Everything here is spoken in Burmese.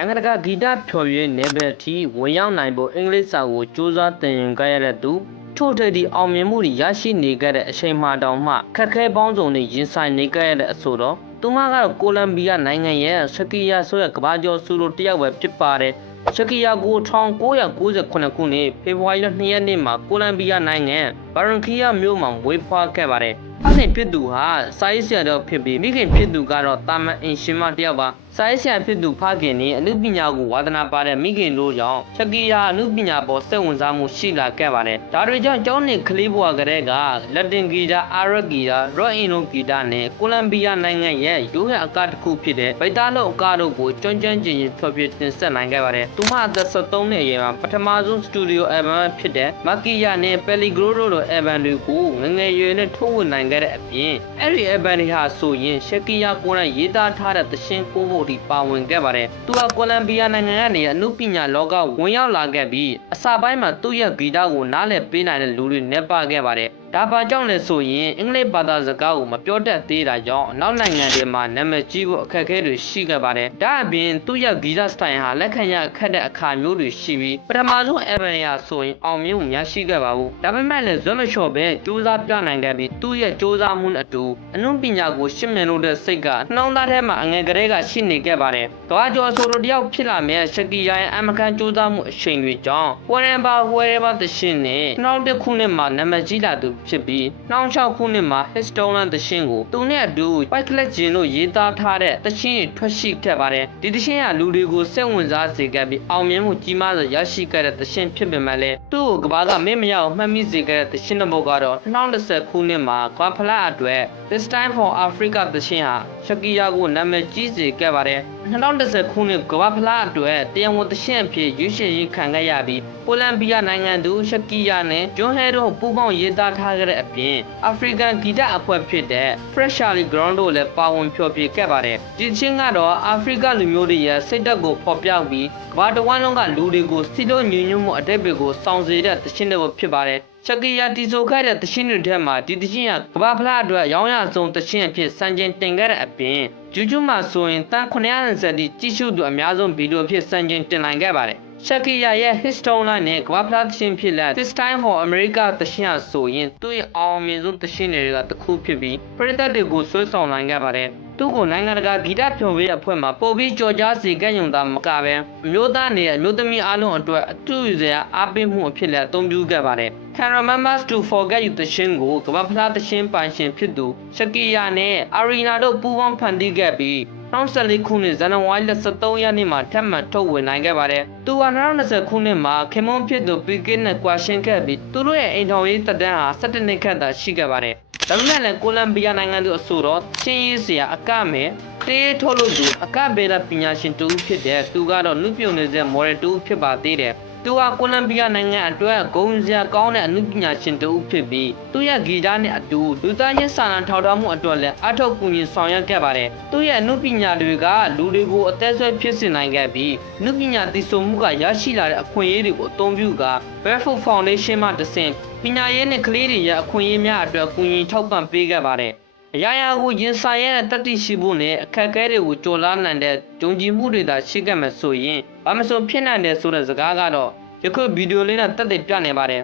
နိုင်ငံတကာဂီတဖျော်ဖြေနယ်ပယ်အထိဝင်ရောက်နိုင်ဖို့အင်္ဂလိပ်စာကိုစူးစမ်းသင်ယူခဲ့ရတဲ့သူထို့ထက်ဒီအောင်မြင်မှုတွေရရှိနေခဲ့တဲ့အချိန်မှတောင်မှခက်ခဲပေါင်းစုံတွေရင်ဆိုင်နေခဲ့ရတဲ့အဆိုတော့သူမကတော့ကိုလံဘီယာနိုင်ငံရဲ့စကီယာဆိုတဲ့ကမ္ဘာကျော်ဆူလိုတစ်ယောက်ပဲဖြစ်ပါတယ်စကီယာကို1998ခုနှစ်ဖေဖော်ဝါရီလ2ရက်နေ့မှာကိုလံဘီယာနိုင်ငံဘာရင်ကီယာမြို့မှာမွေးဖွားခဲ့ပါတယ်။ ဖခင်ဖြစ်သူဟာစာရေးဆရာတော်ဖြစ်ပြီးမိခင်ဖြစ်သူကတော့တာမန်အင်ရှင်မတစ်ယောက်ပါ။စာရေးဆရာဖြစ်သူဖခင်နဲ့အနုပညာကိုဝါသနာပါတဲ့မိခင်တို့ကြောင့်စကီယာအနုပညာပေါ်စိတ်ဝင်စားမှုရှိလာခဲ့ပါတယ်။ဒါတွေကြောင့်ကျောင်းနေကလေးဘဝကတည်းကလက်တင်ဂီတာအာရဂီတာရော့အင်နိုဂီတာနဲ့ကိုလံဘီယာနိုင်ငံရဲ့ရိုးရာအကတစ်ခုဖြစ်တဲ့ဗိုက်သားလုံးအကတို့ကိုကျွမ်းကျွမ်းကျင်ကျင်ဖျော်ဖြေတင်ဆက်နိုင်ခဲ့ပါတယ်။သူမအသက်73နှစ်အရွယ်မှာပထမဆုံးစတူဒီယိုအယ်ဘမ်ဖြစ်တဲ့မက်ကီယာနဲ့ပယ်လီဂရိုတို့လိုအယ်ဘမ်တွေကိုငယ်ငယ်ရွယ်နဲ့ထုတ်ဝေနိုင်ခဲ့တဲ့အပြင်အဲ့ဒီအယ်ဘမ်တွေဟာဆိုရင်ရှက်ကီယာကိုယ်တိုင်ရေးသားထားတဲ့သရှင်ကိုဖို့ဒီပါဝင်ခဲ့ပါတယ်။သူကကိုလံဘီယာနိုင်ငံကနေအမှုပညာလောကဝင်ရောက်လာခဲ့ပြီးအစပိုင်းမှာသူ့ရဲ့ဂီတကိုနားလည်ပေးနိုင်တဲ့လူတွေနဲ့ပါခဲ့ပါတယ်။ဒါပါကြောင့်လဲဆိုရင်အင်္ဂလိပ်ဘာသာစကားကိုမပြောတတ်သေးတာကြောင့်နောက်နိုင်ငံတွေမှာနာမည်ကြီးဖို့အခက်အခဲတွေရှိခဲ့ပါတယ်။ဒါအပြင်သူ့ရဲ့ဂီတစတိုင်ဟာလက်ခံရခက်တဲ့အခါမျိုးတွေရှိပြီးပထမဆုံး Evan ရဆိုရင်အောင်မြင်မှုများရှိခဲ့ပါဘူး။ဒါပေမဲ့လည်းဇွတ်မလျှော့ပဲစူးစမ်းပြနိုင်ခဲ့ပြီးသူ့ရဲ့စူးစမ်းမှုနဲ့အတူအနုပညာကိုရှင်းမြင်လို့တဲ့စိတ်ကနှောင်းသားထဲမှာအငယ်ကလေးကရှိနေခဲ့ပါတယ်။သွားကျော်ဆိုလိုတယောက်ဖြစ်လာမဲ့ရှက်ကီယာရဲ့အမကန်စူးစမ်းမှုအချိန်တွေကြောင့် Wherever Wherever သရှင်နဲ့နှောင်းတစ်ခုနှစ်မှာနာမည်ကြီးလာသူဖြစ်ပြီးနှောင်း6ခုနှစ်မှာ Histoland သရှင်ကိုသူနဲ့အတူ White Clash Gin တို့ရေးသားထားတဲ့သရှင်တွေထွက်ရှိခဲ့ပါတယ်။ဒီသရှင်ကလူတွေကိုစိတ်ဝင်စားစေခဲ့ပြီးအောင်မြင်မှုကြီးမားစွာရရှိခဲ့တဲ့သရှင်ဖြစ်ပေမဲ့လည်းသူ့ကိုကဘာကမင်းမရအောင်မှတ်မိစေခဲ့တဲ့သရှင်တစ်ပုဒ်ကတော့2010ခုနှစ်မှာကွာဖလာအတွက် This Time for Africa သရှင်ဟာရှက်ကီယာကိုနာမည်ကြီးစေခဲ့ပါတယ်။2010ခုနှစ်ကဘာဖလာအတွက်တရားဝင်သရှင်အဖြစ်ရွေးချယ်ရေးခံခဲ့ရပြီးပိုလန်ဘီယာနိုင်ငံသူရှက်ကီယာနဲ့ဂျွန်ဟဲတို့ပူးပေါင်းရေးသားထားခဲ့တဲ့အပြင်အာဖရိကန်ဂီတအဖွဲ့ဖြစ်တဲ့ Fresh Charlie Ground တို့လည်းပါဝင်ဖျော်ဖြေခဲ့ပါတယ်။ဒီချင်းကတော့အာဖရိကလူမျိုးတွေရဲ့စိတ်ဓာတ်ကိုဖော်ပြပြီးကမ္ဘာတစ်ဝန်းလုံးကလူတွေကိုစီလိုညွညွမှုအတိတ်တွေကိုစောင့်စေတဲ့သချင်းတွေဖြစ်ပါတယ်။ချက်ကီယာတီဆိုခဲ့တဲ့သချင်းတွေထဲမှာဒီသချင်းကကမ္ဘာဖလားအတွက်ရောင်းရဆုံးသချင်းအဖြစ်စံချိန်တင်ခဲ့တဲ့အပြင်ဂျူးဂျူးမှာဆိုရင်တန်950တိကြီးစုသူအများဆုံးဗီဒီယိုအဖြစ်စံချိန်တင်နိုင်ခဲ့ပါတယ်။ ရှက်ကီယာရဲ့ Histoline နဲ့ကမ္ဘာဖလားသရှင်ဖြစ်လက် This Time for America သရှင်အဆိုရင်သူ့ရဲ့အောင်မြင်ဆုံးသရှင်တွေကတစ်ခုဖြစ်ပြီးပရိသတ်တွေကိုဆွဲဆောင်နိုင်ခဲ့ပါတယ်။သူ့ကိုနိုင်ငံတကာဂီတဖျော်ဖြေအဖွဲ့မှာပို့ပြီးကြော်ကြားစေခဲ့ရုံသာမကပဲအမျိုးသားနေအမျိုးသမီးအားလုံးအတွက်အထူးယူစရာအားပေးမှုအဖြစ်လည်းအသုံးပြုခဲ့ပါတယ်။ Can remembers to forget you သရှင်ကိုကမ္ဘာဖလားသရှင်ပိုင်ရှင်ဖြစ်သူရှက်ကီယာနဲ့အာရီနာတို့ပူးပေါင်းဖန်တီးခဲ့ပြီး 2014ခုနှစ်ဇန်နဝါရီလ23ရက်နေ့မှာထပ်မံထုတ်ဝေနိုင်ခဲ့ပါတယ်။သူက2020ခုနှစ်မှာခင်မွန်ဖြစ်သူပီကစ်နဲ့ကွာရှင်းခဲ့ပြီးသူတို့ရဲ့အိမ်ထောင်ရေးသက်တမ်းဟာ17နှစ်ခန့်သာရှိခဲ့ပါတယ်။ဒါပေမဲ့လည်းကိုလံဘီယာနိုင်ငံသူအဆိုတော်ချင်းရေးစရာအကမဲ့တေးထုတ်လို့သူအကဘေလာပညာရှင်တူဖြစ်တဲ့သူကတော့လူပြုံနေတဲ့မော်ရယ်တူဖြစ်ပါသေးတယ်။ သူဟာကိုလံဘီယာနိုင်ငံအတွက်ဂုဏ်စရာကောင်းတဲ့အမှုပညာရှင်တူဖြစ်ပြီးသူ့ရဲ့ဂီတနဲ့အတူလူသားချင်းစာနာထောက်ထားမှုအတွက်လည်းအထောက်အကူညီဆောင်ရွက်ခဲ့ပါတယ်။သူ့ရဲ့အမှုပညာတွေကလူတွေကိုအသက်ဆွဲဖြစ်စေနိုင်ခဲ့ပြီးအမှုပညာတည်ဆုံမှုကရရှိလာတဲ့အခွင့်အရေးတွေကိုအသုံးပြုကာ Barefoot Foundation မှတဆင့်ပညာရေးနဲ့ကလေးတွေရဲ့အခွင့်အရေးများအတွက်ကူညီထောက်ပံ့ပေးခဲ့ပါတယ်။ အရာရာကိုရင်ဆိုင်ရတဲ့တတိရှိဖို့နဲ့အခက်အခဲတွေကိုကြော်လားနိုင်တဲ့ဂျုံကြည်မှုတွေသာရှိခဲ့မှဆိုရင်ဘာမဆိုဖြစ်နိုင်တယ်ဆိုတဲ့စကားကတော့ယခုဗီဒီယိုလေးနဲ့တက်တည်ပြနေပါတယ်